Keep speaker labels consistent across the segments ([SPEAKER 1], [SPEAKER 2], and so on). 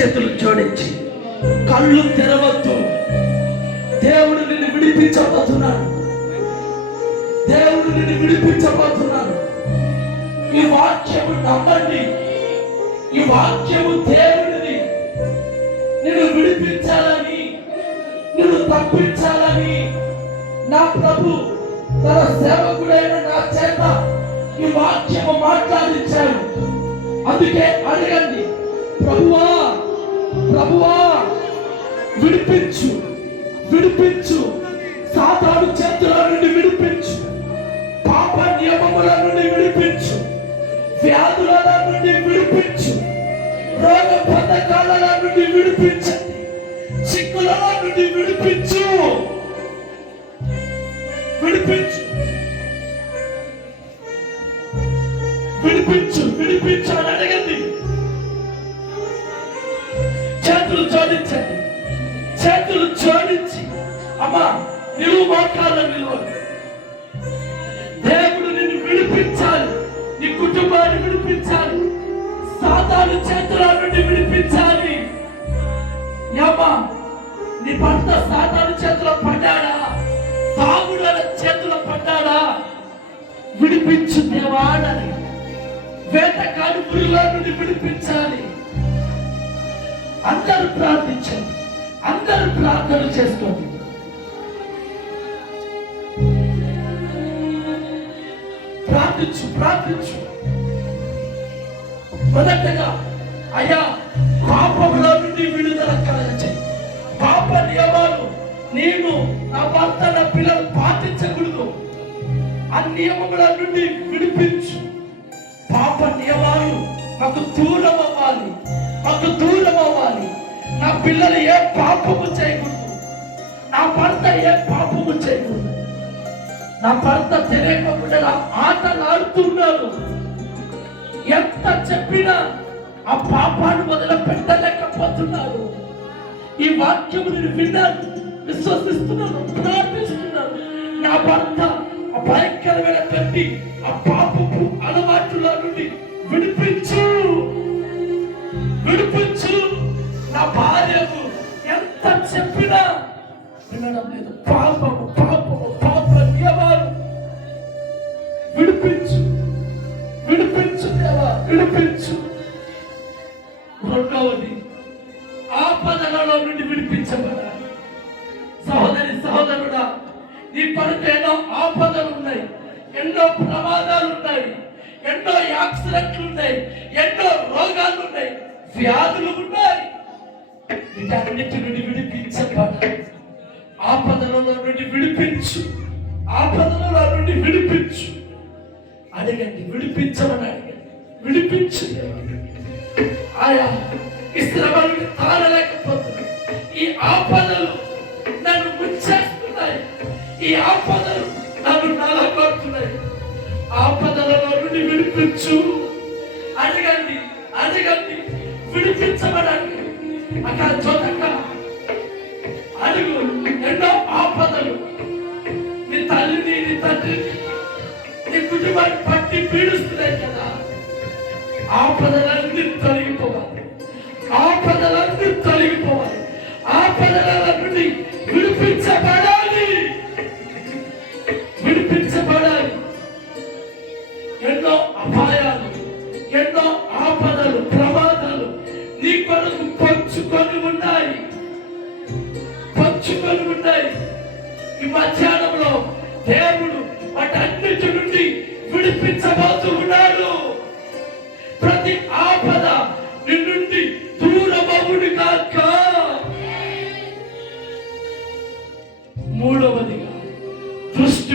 [SPEAKER 1] చేతులు జోడించి కళ్ళు తెరవద్దు. దేవుడు నిన్ను విడిపించబోతున్నాడు. దేవుడు నిన్ను విడిపించబోతున్నాడు. ఈ వాక్యము నమ్మండి. ఈ వాక్యము దేవుడిది. నిన్ను విడిపించాలని నిన్ను తప్పించాలని నా ప్రభు తన సేవకుడైన నా చేత ఈ వాక్యము మాట్లాడించాడు. అందుకే అడగండి ప్రభువా ప్రభువా విడిపించు విడిపించు. సాతాను చేతుల నుండి విడిపించు. పాప నియమముల నుండి విడిపించు. వ్యాధుల నుండి విడిపించు. రోగ బంధకాల నుండి విడిపించండి చిక్కుల నుండి విడిపించు. విడిపించు. విడిపించు విడిపించు అని అడగండి. చేతులు జోడించండి చేతులు జోడించి అమ్మా నిలువు మోకాళ్ళ నిలవండి దేవుడు నిన్ను విడిపించాలి. నీ కుటుంబాన్ని విడిపించాలి. సాతాను చేతుల నుండి విడిపించాలి. అమ్మా నీ భర్త సాతాను చేతిలో పడ్డాడా? తాగుడుల చేతిలో పడ్డాడా? విడిపించు దేవాడని వేటకాడు గురిలో నుండి విడిపించాలి. అందరూ ప్రార్థించండి. అందరూ ప్రార్థన చేసుకోండి. ప్రార్థించు ప్రార్థించు. మొదటగా అయ్యా పాపముల నుండి విడుదల కలగచే పాప నియమాలు నేను నా భర్త నా పిల్లలు పాటించకూడదు. ఆ నియమముల నుండి విడిపించు. పాప నియమాలు మాకు దూరం అవ్వాలి నాకు దూరం అవ్వాలి నా పిల్లలు ఏ పాపము చేయకూడదు. నా భర్త ఏ పాపము చేయకూడదు. నా భర్త తెలియకుండా ఆటలు ఆడుతున్నారు. ఎంత చెప్పినా ఆ పాపాన్ని మొదలు పెట్టలేకపోతున్నారు ఈ వాక్యం నేను విన్నాను విశ్వసిస్తున్నాను ప్రార్థిస్తున్నాను. నా భర్త ఆ భయంకరమైన తండ్రి ఆ పాప వినడం లేదు పాపము పాపము పాప నియమాలు విడిపించు. విడిపించు దేవా విడిపించు. రెండవది ఆపదలలో నుండి విడిపించబడాలి సహోదరి సహోదరుడా నీ పనికి ఎన్నో ఆపదలు ఉన్నాయి. ఎన్నో ప్రమాదాలు ఉన్నాయి. ఎన్నో యాక్సిడెంట్లు ఉన్నాయి. ఎన్నో రోగాలు ఉన్నాయి. వ్యాధులు ఉన్నాయి. వీటన్నిటి నుండి విడిపించబడాలి ఆపదల నుండి విడిపించు. ఆపదల నుండి విడిపించు. అడగండి విడిపించమని అడగండి. విడిపించు. ఆయా ఈ శ్రమలను తాళలేకపోతుంది ఈ ఆపదలు నన్ను ముంచేస్తున్నాయి. ఈ ఆపదలు నన్ను నలగొడుతున్నాయి. ఆపదలలో నుండి విడిపించు. అడగండి అడగండి విడిపించమని అడగండి. అక్కడ সম্প্রদায়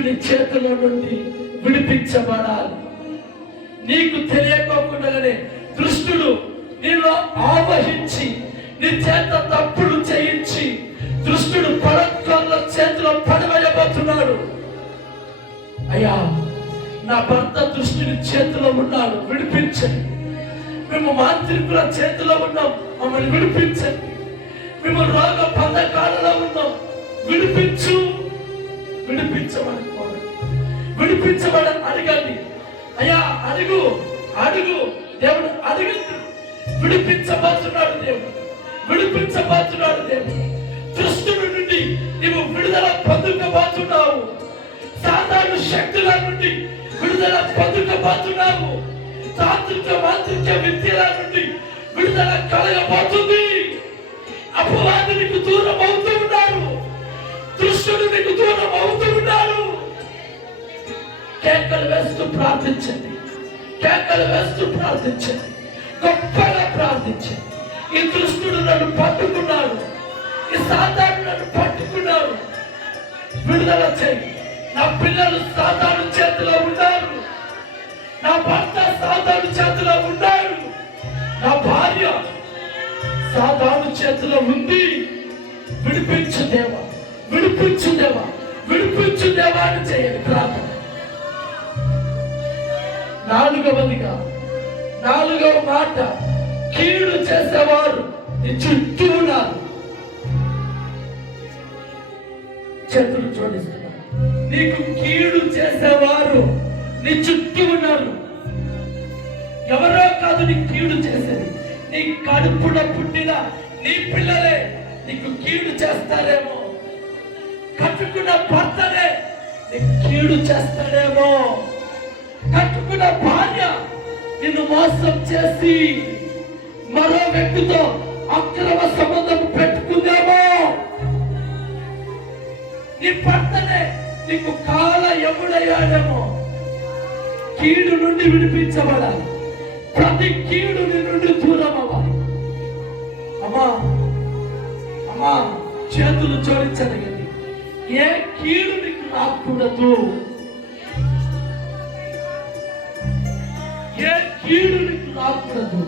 [SPEAKER 1] దుష్టుని చేతుల నుండి విడిపించబడాలి. నీకు తెలియకోకుండానే దుష్టుడు నీలో ఆవహించి నీ చేత తప్పులు చేయించి దుష్టుడు పడకొల్ల చేతిలో పడవేయబోతున్నాడు. అయ్యా నా భర్త దుష్టుని చేతిలో ఉన్నాడు విడిపించండి. మేము మాంత్రికుల చేతిలో ఉన్నాం మమ్మల్ని విడిపించండి. మేము రోగ బంధకాలలో ఉన్నాం విడిపించు. విడిపించమని కోరండి విడిపించమని అడగండి అయ్యా అడుగు అడుగు. దేవుడు అడగండి విడిపించబోతున్నాడు దేవుడు. విడిపించబోతున్నాడు దేవుడు. దుష్టుడి నుండి నీవు విడుదల పొందుకోబోతున్నావు. సాధారణ శక్తుల నుండి విడుదల పొందుకోబోతున్నావు. తాంత్రిక మాంత్రిక విద్యల నుండి విడుదల కలగబోతుంది. అపవాదినికి దూరం అవుతుంది కేకలు వేస్తూ ప్రార్థించండి. కేకలు వేస్తూ ప్రార్థించండి. గొప్పగా ప్రార్థించండి. ఈ దుష్టుడు నన్ను పట్టుకున్నాడు. ఈ సాధారణ నన్ను పట్టుకున్నాడు. విడుదల చేయి. నా పిల్లలు సాధారణ చేతిలో ఉన్నారు. నా భర్త సాధారణ చేతిలో ఉన్నారు. నా భార్య సాధారణ చేతిలో ఉంది. విడిపించు దేవా. విడిపించు దేవా. విడిపించు దేవా అని చేయండి. ప్రార్థన. నాలుగవదిగా నాలుగవ మాట కీడు చేసేవారు నీ చుట్టూ ఉన్నారు. చేతులు జోడిస్తున్నారు నీకు కీడు చేసేవారు నీ చుట్టూ ఉన్నారు. ఎవరో కాదు నీ కీడు చేసేది. నీ కడుపున పుట్టిన నీ పిల్లలే నీకు కీడు చేస్తారేమో. కట్టుకున్న భర్తనే నీకు కీడు చేస్తాడేమో. కట్టుకున్న భార్య నిన్ను మోసం చేసి మరో వ్యక్తితో అక్రమ సంబంధం పెట్టుకుందేమో? నీ భర్తనే నీకు కాల ఎముడయ్యాడేమో కీడు నుండి విడిపించబడాలి. ప్రతి కీడు నీ నుండి దూరం అవ్వాలి అమ్మా అమ్మా చేతులు జోడించగలిగింది ఏ కీడు నీకు రాకూడదు. ఏ కీడు నీకు రాకూడదు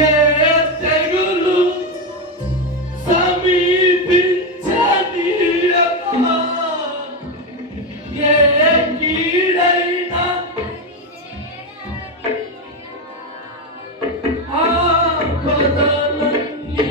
[SPEAKER 1] ఏ తెగులు సమీపించనీయమా. ఏ కీడైనా ఆపదలన్నీ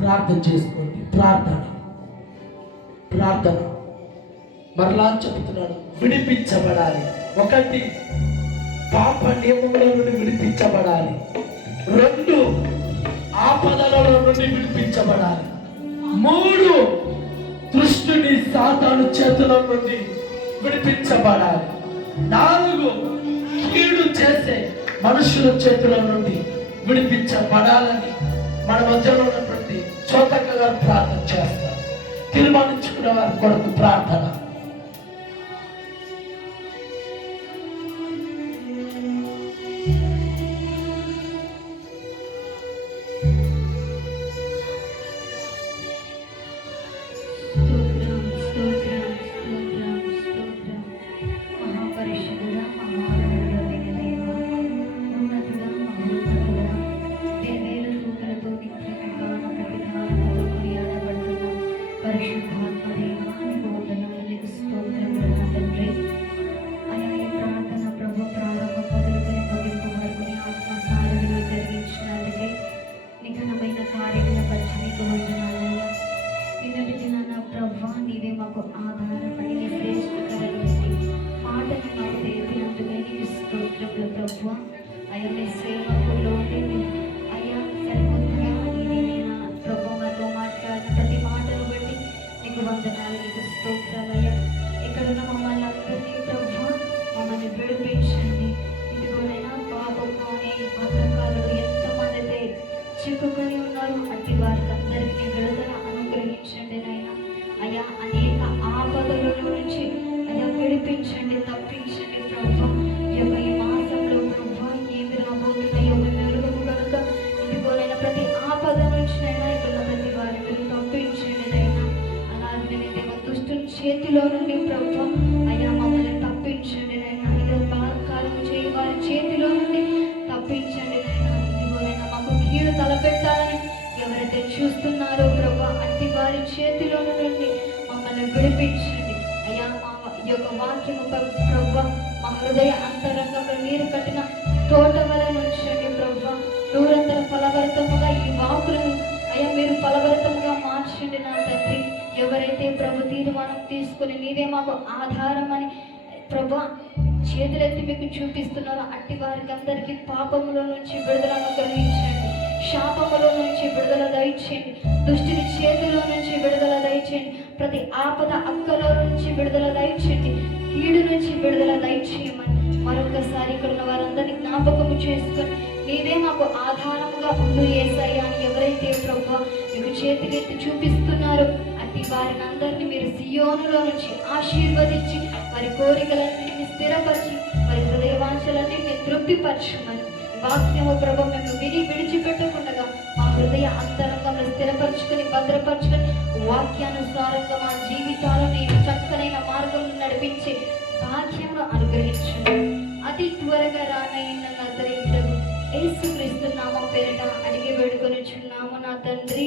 [SPEAKER 1] ప్రార్థన చేసుకోండి. ప్రార్థన. ప్రార్థన. మరలా చెబుతున్నాడు విడిపించబడాలి. ఒకటి పాప నియమముల నుండి విడిపించబడాలి. రెండు ఆపదలలో నుండి విడిపించబడాలి. మూడు దృష్టిని సాతాను చేతుల నుండి విడిపించబడాలి. నాలుగు కీడు చేసే మనుషుల చేతుల నుండి విడిపించబడాలని మన మధ్యలో ఉన్నటువంటి చోతక గారు ప్రార్థన చేస్తారు. తీర్మానించుకునే వారి కొరకు ప్రార్థన.
[SPEAKER 2] అంతరంగంలో నీరు కట్టిన తోట వలె నుంచండి ప్రభు. నూరంతర ఫలభరితముగా ఈ వాకులను అయ్యా మీరు ఫలభరితముగా మార్చండి నా తండ్రి. ఎవరైతే ప్రభు తీర్మానం తీసుకుని నీవే మాకు ఆధారం అని ప్రభు చేతులెత్తి మీకు చూపిస్తున్నారో అట్టి వారికి అందరికీ పాపములో నుంచి విడుదల అనుగ్రహించండి. శాపములో నుంచి విడుదల దయచేయండి. దుష్టిని చేతిలో నుంచి విడుదల దయచేయండి. ప్రతి ఆపద అక్కలో నుంచి విడుదల దయచేయండి. కీడు నుంచి విడుదల దయచేయమని మరొకసారి ఇక్కడ ఉన్న వారందరినీ జ్ఞాపకము చేసుకొని నీవే మాకు ఆధారముగా ఉండు ఏసయ్యా అని ఎవరైతే ప్రభు మీకు చేతికెత్తి చూపిస్తున్నారో అట్టి వారిని అందరినీ మీరు సియోనులో నుంచి ఆశీర్వదించి వారి కోరికలన్నింటినీ స్థిరపరిచి వారి హృదయవాంఛలన్నింటినీ తృప్తిపరచమని వాక్యము ప్రభు మేము విని విడిచిపెట్టకుండా మా హృదయ అంతరంగంలో స్థిరపరచుకొని భద్రపరచుకొని వాక్యానుసారంగా మా జీవితాలను చక్కనైన మార్గం నడిపించి భాగ్యమును అనుగ్రహించండి అతి త్వరగా రానైన ఏసు యేసుక్రీస్తు నామ పేరిట అడిగి వేడుకొని చున్నాము నా తండ్రి.